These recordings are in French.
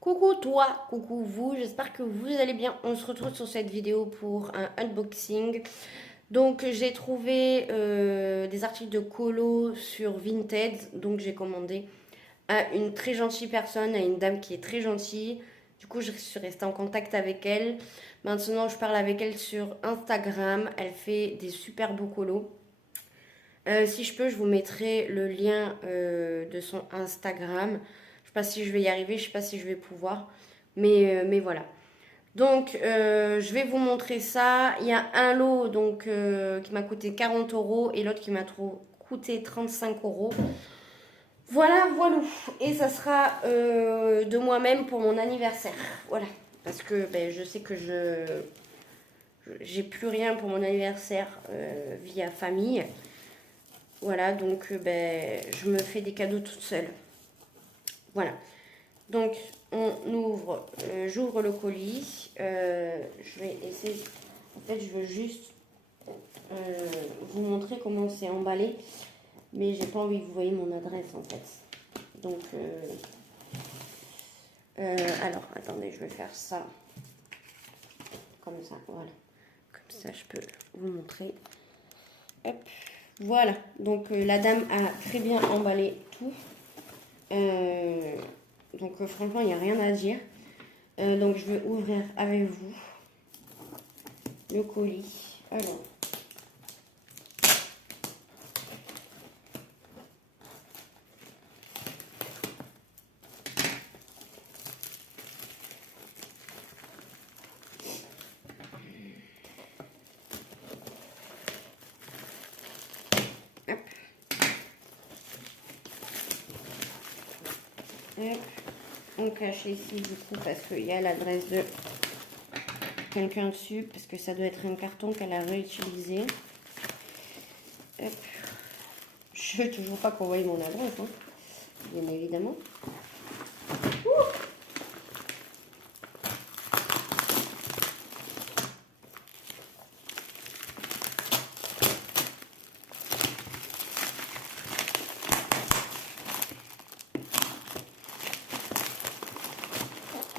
Coucou toi, coucou vous, j'espère que vous allez bien. On se retrouve sur cette vidéo pour un unboxing. Donc j'ai trouvé des articles de colo sur Vinted, donc j'ai commandé à une très gentille personne, à une dame qui est très gentille. Du coup je suis restée en contact avec elle. Maintenant je parle avec elle sur Instagram, elle fait des super beaux colos. Si je peux, je vous mettrai le lien de son Instagram. Je sais pas si je vais y arriver, je sais pas si je vais pouvoir. Mais voilà. Donc, je vais vous montrer ça. Il y a un lot donc, qui m'a coûté 40 euros et l'autre qui m'a coûté 35 euros. Voilà, voilà. Et ça sera de moi-même pour mon anniversaire. Voilà. Parce que ben, je sais que j'ai plus rien pour mon anniversaire via famille. Voilà, donc ben, je me fais des cadeaux toute seule. Voilà. Donc, on ouvre, j'ouvre le colis. Je vais essayer. En fait, je veux juste vous montrer comment c'est emballé. Mais j'ai pas envie que vous voyez mon adresse en fait. Donc, alors, attendez, je vais faire ça. Comme ça, voilà. Comme ça, je peux vous montrer. Hop. Voilà. Donc, la dame a très bien emballé tout. Donc franchement, il n'y a rien à dire. Donc je vais ouvrir avec vous le colis. Alors, hop, hop. On cache ici du coup parce qu'il y a l'adresse de quelqu'un dessus. Parce que ça doit être un carton qu'elle a réutilisé. Hop. Je veux toujours pas qu'on voie mon adresse, hein, bien évidemment.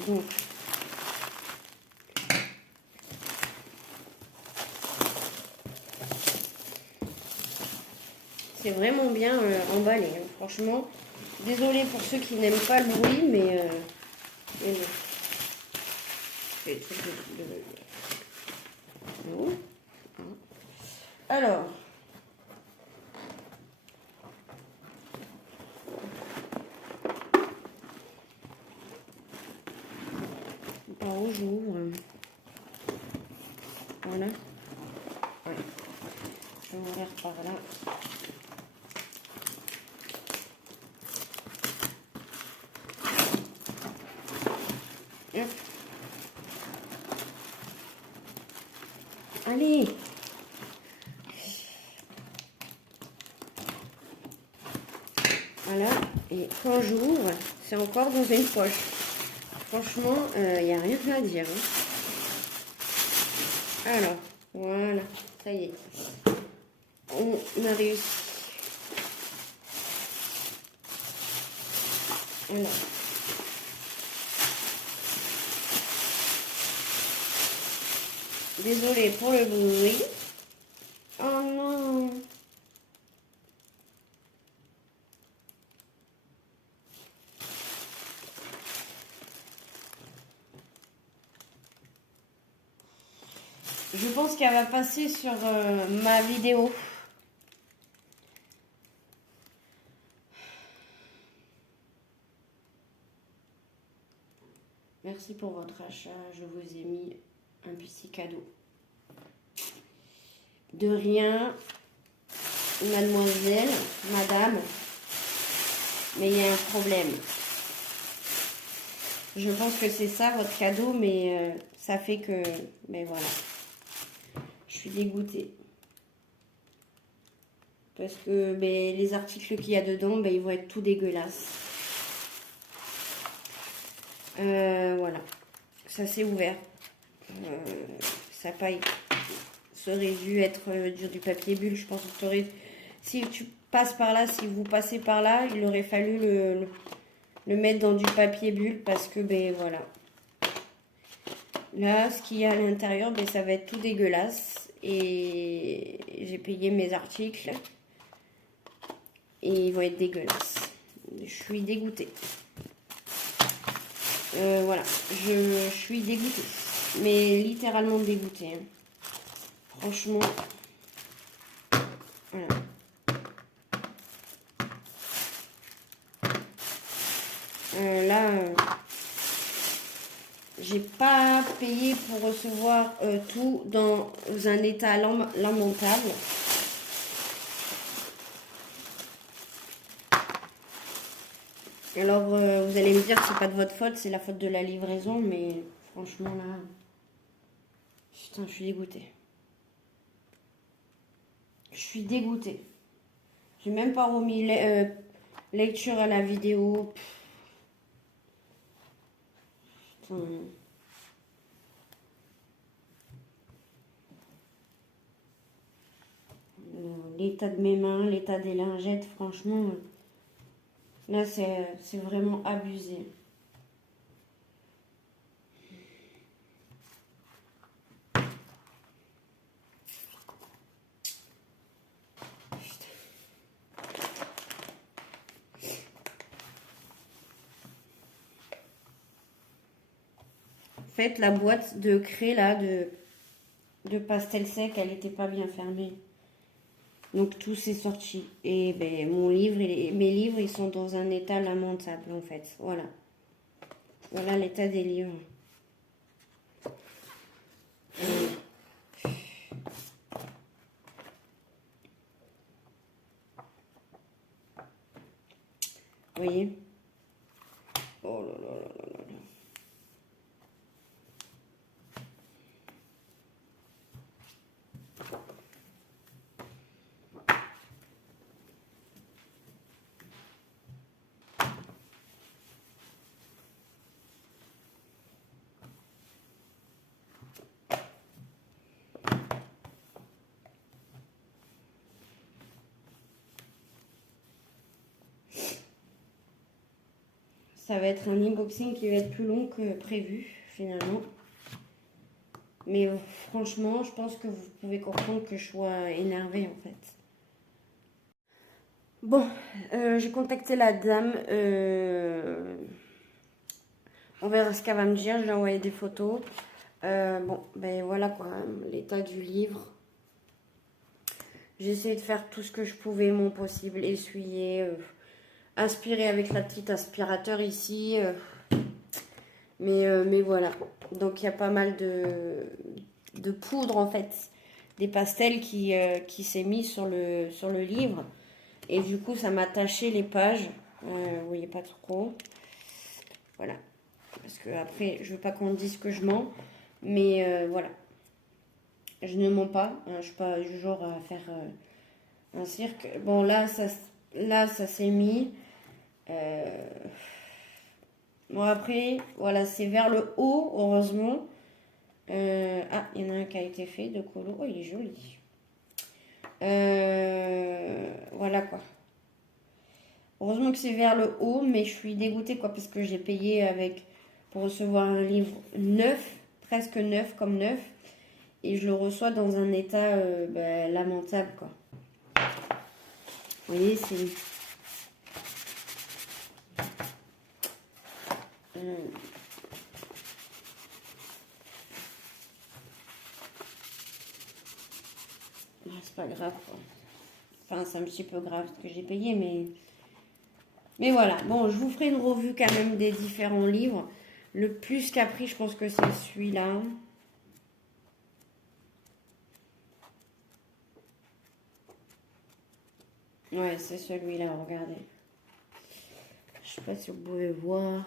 Donc, c'est vraiment bien emballé, hein, franchement. Désolée pour ceux qui n'aiment pas le bruit, mais bon. C'est le truc de- Alors, par où j'ouvre? Voilà. Ouais. Je vais ouvrir par là. Hop. Allez. Voilà. Et quand j'ouvre, c'est encore dans une poche. Franchement, il n'y a rien à dire, hein. Alors, voilà. Ça y est. On a réussi. Voilà. Désolée pour le bruit. Oh non. Je pense qu'elle va passer sur ma vidéo. Merci pour votre achat. Je vous ai mis un petit cadeau. De rien, mademoiselle, madame. Mais il y a un problème. Je pense que c'est ça votre cadeau, mais ça fait que... Mais voilà. Je suis dégoûtée. Parce que ben, les articles qu'il y a dedans, ben, ils vont être tout dégueulasses. Voilà. Ça s'est ouvert. Ça paille. Ça aurait dû être du papier bulle. Je pense que si tu passes par là, si vous passez par là, il aurait fallu le mettre dans du papier bulle parce que, ben voilà. Là, ce qu'il y a à l'intérieur, ben, ça va être tout dégueulasse. Et j'ai payé mes articles. Et ils vont être dégueulasses. Je suis dégoûtée. Voilà, je suis dégoûtée. Mais littéralement dégoûtée. Hein. Franchement. Voilà. Là, j'ai pas payé pour recevoir tout dans un état lamentable. Alors, vous allez me dire que c'est pas de votre faute, c'est la faute de la livraison, mais franchement là, putain, je suis dégoûtée. Je suis dégoûtée. J'ai même pas remis lecture à la vidéo. Putain. L'état de mes mains, l'état des lingettes, franchement, là c'est vraiment abusé. En fait, la boîte de craie là, de pastel sec, elle n'était pas bien fermée. Donc tout s'est sorti. Et ben, mes livres, ils sont dans un état lamentable en fait. Voilà. Voilà l'état des livres. Vous voyez? Oh là là là là là. Ça va être un unboxing qui va être plus long que prévu, finalement. Mais franchement, je pense que vous pouvez comprendre que je sois énervée, en fait. Bon, j'ai contacté la dame. On verra ce qu'elle va me dire. Je lui ai envoyé des photos. Bon, ben voilà quoi, l'état du livre. J'ai essayé de faire tout ce que je pouvais, mon possible, essuyer, aspirer avec la petite aspirateur ici. Mais voilà. Donc il y a pas mal de poudre en fait, des pastels qui s'est mis sur le livre. Et du coup ça m'a taché les pages. Vous voyez pas trop. Voilà. Parce que après je veux pas qu'on dise que je mens. Mais voilà. Je ne mens pas. Hein, je suis pas du genre à faire un cirque. Bon là ça s'est mis. Bon après, voilà, c'est vers le haut, heureusement. Ah, il y en a un qui a été fait de colo. Oh, il est joli. Voilà quoi. Heureusement que c'est vers le haut, mais je suis dégoûtée quoi, parce que j'ai payé pour recevoir un livre neuf, presque neuf comme neuf. Et je le reçois dans un état lamentable quoi. Vous voyez, c'est... c'est pas grave quoi. Enfin, c'est un petit peu grave ce que j'ai payé, mais voilà. Bon, je vous ferai une revue quand même des différents livres. Le plus qu'a pris, je pense que c'est celui-là. Ouais, c'est celui-là, regardez. Je sais pas si vous pouvez voir.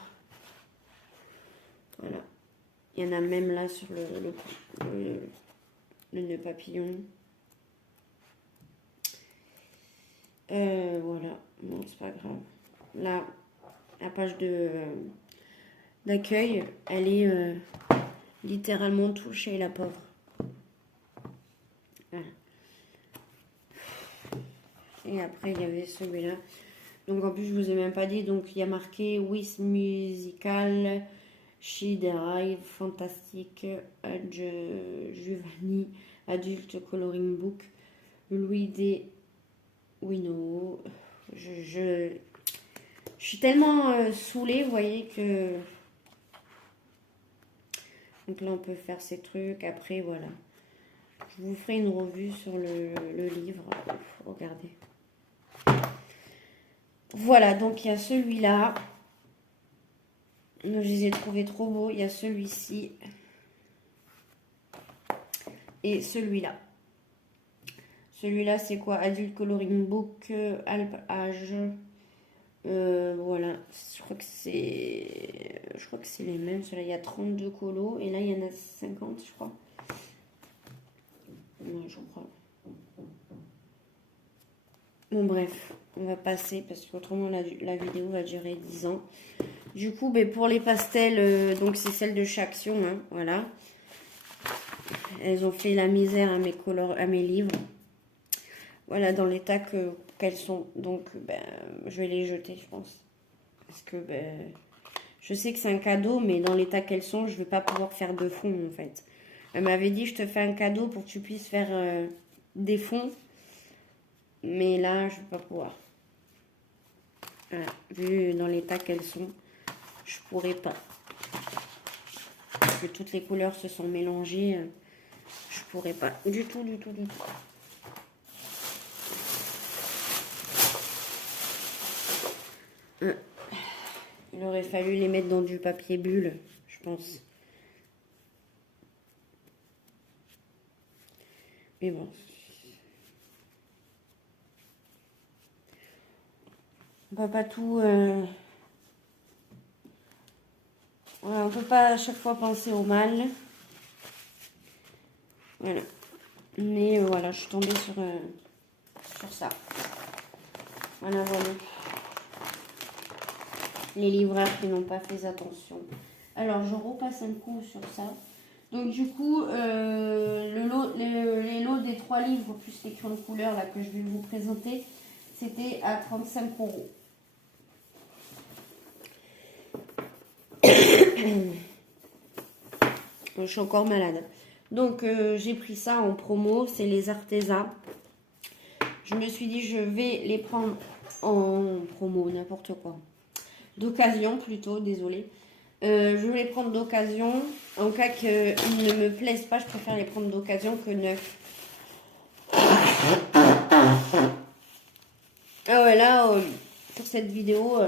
Voilà. Il y en a même là sur le nœud papillon. Voilà. Bon, c'est pas grave. Là, la page d'accueil, elle est littéralement touchée, la pauvre. Voilà. Et après, il y avait celui-là. Donc en plus, je vous ai même pas dit. Donc il y a marqué With Musical, She Derive, Fantastic, Giovanni, Adult Coloring Book, Louis D. Wino. Je suis tellement saoulée, vous voyez que... Donc là, on peut faire ces trucs. Après, voilà. Je vous ferai une revue sur le livre. Regardez. Voilà, donc il y a celui-là. Je les ai trouvés trop beaux. Il y a celui-ci. Et celui-là. Celui-là, c'est quoi? Adult Coloring Book, Alp Age. Voilà. Je crois que c'est les mêmes. Celui-là, il y a 32 colos. Et là, il y en a 50, je crois. Non, je crois. Bon, bref. On va passer parce qu'autrement, la vidéo va durer 10 ans. Du coup, ben, pour les pastels, donc c'est celle de chez Action, hein, voilà. Elles ont fait la misère à mes livres. Voilà, dans l'état qu'elles sont. Donc, ben, je vais les jeter, je pense. Parce que, ben, je sais que c'est un cadeau, mais dans l'état qu'elles sont, je ne vais pas pouvoir faire de fond, en fait. Elle m'avait dit, je te fais un cadeau pour que tu puisses faire des fonds. Mais là, je ne vais pas pouvoir. Voilà, vu dans l'état qu'elles sont, je pourrais pas. Parce que toutes les couleurs se sont mélangées. Je pourrais pas. Du tout, du tout, du tout. Il aurait fallu les mettre dans du papier bulle, je pense. Mais bon. On peut pas tout... Voilà, on peut pas à chaque fois penser au mal. Voilà. Mais voilà, je suis tombée sur ça. Voilà, voilà. Les livreurs qui n'ont pas fait attention. Alors, je repasse un coup sur ça. Donc, du coup, les lots des 3 livres, plus les crayons de couleur là, que je vais vous présenter, c'était à 35 €. Je suis encore malade. Donc, j'ai pris ça en promo. C'est les Arteza. Je me suis dit, je vais les prendre en promo, n'importe quoi. D'occasion plutôt, désolée. Je vais les prendre d'occasion. En cas qu'ils ne me plaisent pas, je préfère les prendre d'occasion que neuf. Ah ouais, là, pour cette vidéo,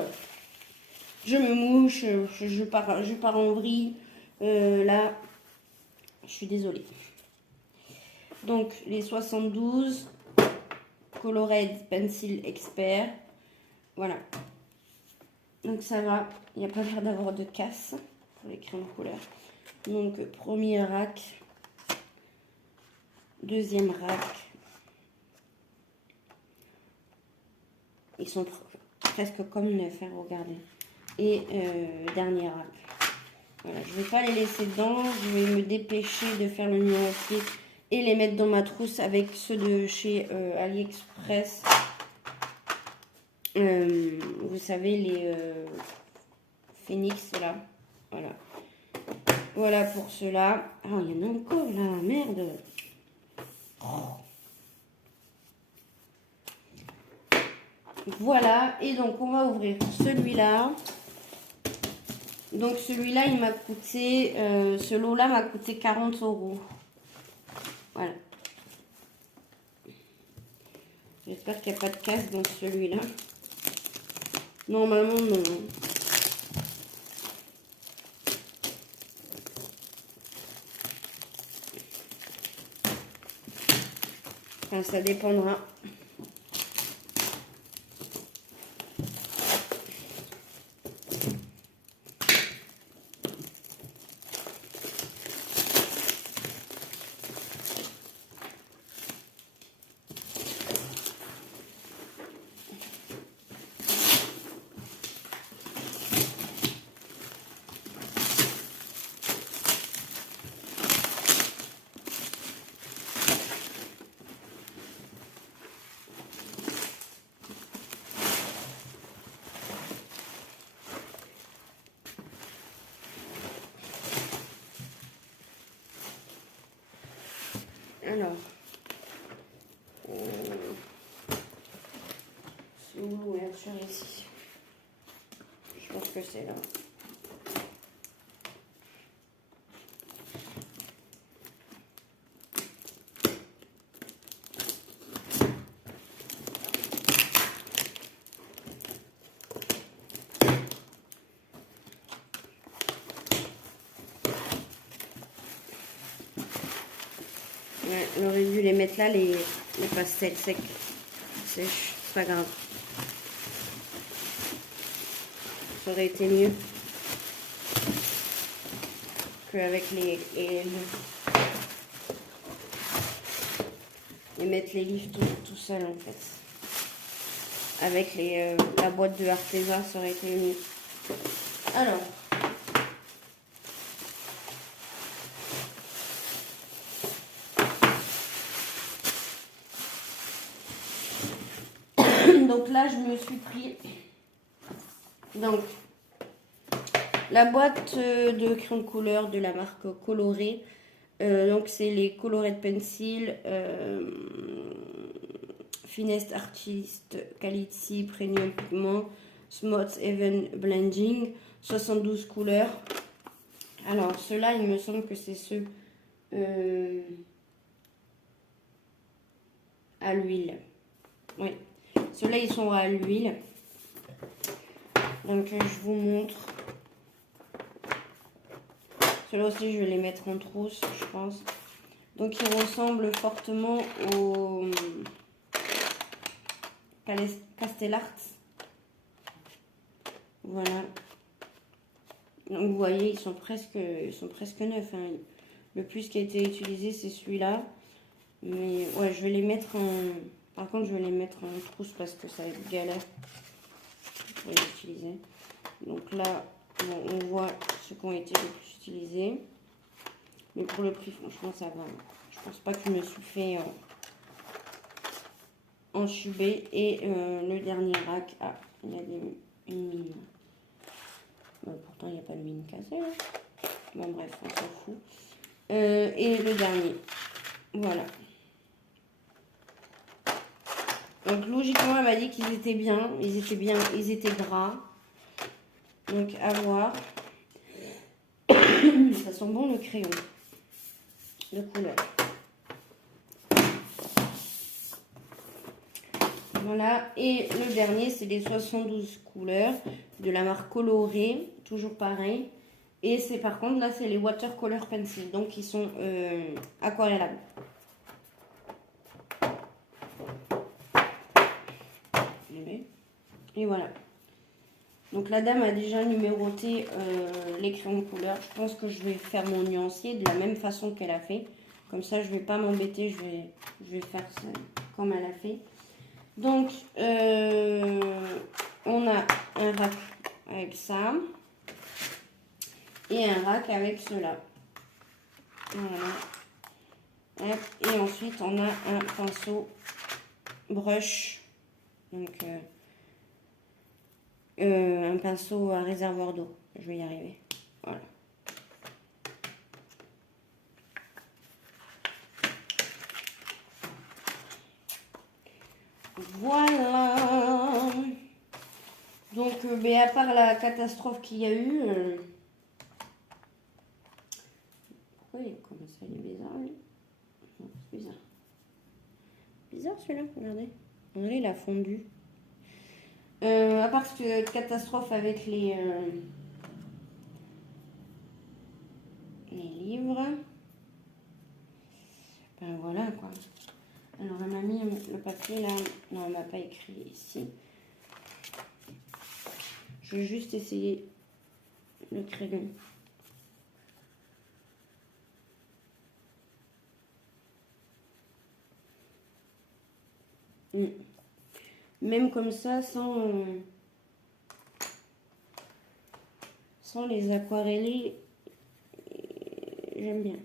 je me mouche, je pars en vrille. Là, je suis désolée. Donc, les 72 Colored Pencil Expert. Voilà. Donc, ça va. Il n'y a pas l'air d'avoir de casse pour les crayons de couleur. Donc, premier rack. Deuxième rack. Ils sont presque comme neufs, hein, regardez. Et dernier rack. Voilà, je ne vais pas les laisser dedans. Je vais me dépêcher de faire le nuancier et les mettre dans ma trousse avec ceux de chez AliExpress. Vous savez, les Phoenix, là. Voilà. Voilà pour cela. Ah, il y en a encore, là. Merde. Oh. Voilà. Et donc, on va ouvrir celui-là. Donc, celui-là, il m'a coûté... ce lot-là m'a coûté 40 €. Voilà. J'espère qu'il n'y a pas de casse dans celui-là. Normalement, non. Enfin, ça dépendra. Alors, c'est où l'ouverture ici? Je pense que c'est là. Ouais, on aurait dû les mettre là, les pastels secs. C'est pas grave. Ça aurait été mieux qu'avec les mettre les livres tout seul en fait. Avec la boîte de Arteza, ça aurait été mieux. Alors. Donc là, je me suis pris donc la boîte de crayons de couleur de la marque Coloré. Donc c'est les Colored Pencil Finest Artist Quality Premium Pigment Smooth Even Blending, 72 couleurs. Alors ceux-là, il me semble que c'est ceux à l'huile. Oui. Ceux-là, ils sont à l'huile. Donc, je vous montre. Ceux-là aussi, je vais les mettre en trousse, je pense. Donc, ils ressemblent fortement au Castellart. Voilà. Donc, vous voyez, ils sont presque neufs. Hein. Le plus qui a été utilisé, c'est celui-là. Mais, ouais, je vais les mettre en... Par contre, je vais les mettre en trousse parce que ça va être galère pour les utiliser. Donc là, bon, on voit ceux qui ont été le plus utilisés. Mais pour le prix, franchement, ça va. Je pense pas que je me suis fait entuber. Et le dernier rack, ah, il y a une mine. Pourtant, il n'y a pas de mine cassée. Hein. Bon, bref, on s'en fout. Et le dernier. Voilà. Donc logiquement, elle m'a dit qu'ils étaient bien, ils étaient gras. Donc à voir. Ça sent bon le crayon de couleur. Voilà. Et le dernier, c'est les 72 couleurs de la marque Coloré, toujours pareil. Et c'est par contre, là, c'est les Watercolor Pencil, donc ils sont aquarellables. Et voilà. Donc la dame a déjà numéroté les crayons de couleur. Je pense que je vais faire mon nuancier de la même façon qu'elle a fait. Comme ça, je ne vais pas m'embêter. Je vais faire ça comme elle a fait. Donc, on a un rack avec ça. Et un rack avec cela. Voilà. Et ensuite, on a un pinceau brush. Donc... un pinceau à réservoir d'eau. Je vais y arriver. Voilà. Voilà. Donc, à part la catastrophe qu'il y a eu... Pourquoi il commence à aller bizarre, lui? C'est bizarre. Bizarre celui-là, regardez. Regardez, il a fondu. À part cette catastrophe avec les livres. Ben voilà quoi. Alors elle m'a mis le papier là. Non, elle m'a pas écrit ici. Je vais juste essayer le crayon. Même comme ça, sans les aquareller, j'aime bien.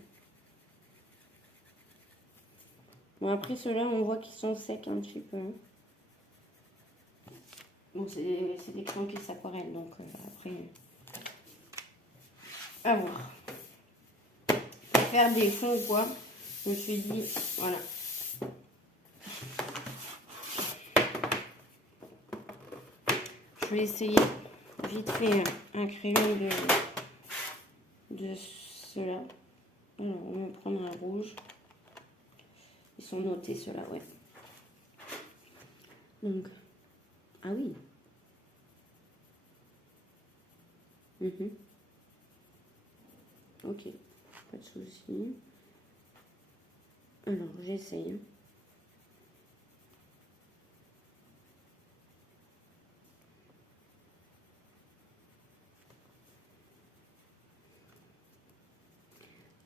Bon, après ceux-là, on voit qu'ils sont secs un petit peu. Bon, c'est des crayons qui s'aquarellent, donc après, à voir. Faire des fonds ou quoi, Je me suis dit, voilà. Je vais essayer vite fait un crayon de ceux-là. Alors, on va prendre un rouge. Ils sont notés ceux-là, ouais. Donc, ah oui. Ok, pas de souci. Alors, j'essaye.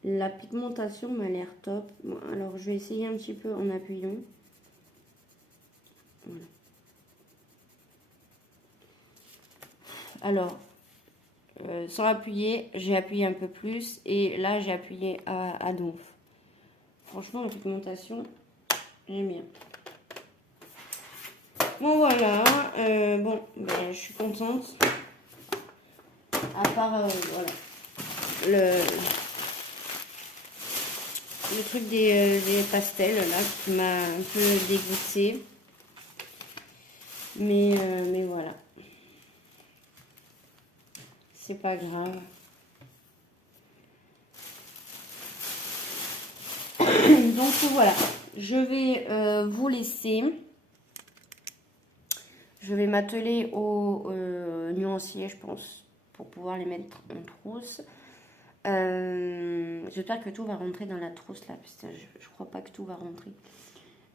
La pigmentation m'a l'air top. Bon, alors, je vais essayer un petit peu en appuyant. Voilà. Alors, sans appuyer, j'ai appuyé un peu plus. Et là, j'ai appuyé à donf. Franchement, la pigmentation, j'aime bien. Bon, voilà. Bon, ben, je suis contente. À part, voilà. Le truc des pastels, là, qui m'a un peu dégoûté. Mais voilà. C'est pas grave. Donc voilà, je vais vous laisser. Je vais m'atteler au nuancier, je pense, pour pouvoir les mettre en trousse. J'espère que tout va rentrer dans la trousse là, parce que je crois pas que tout va rentrer.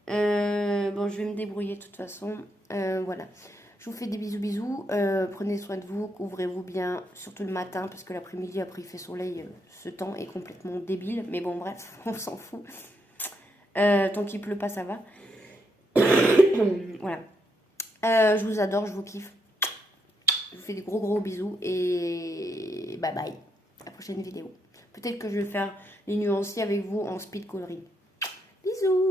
Bon, je vais me débrouiller de toute façon. Voilà. Je vous fais des bisous. Prenez soin de vous, couvrez-vous bien, surtout le matin, parce que l'après-midi, après il fait soleil, ce temps est complètement débile. Mais bon, bref, on s'en fout. Tant qu'il pleut pas, ça va. Voilà. Je vous adore, je vous kiffe. Je vous fais des gros bisous et bye bye. À la prochaine vidéo. Peut-être que je vais faire les nuanciers avec vous en speed coloring. Bisous.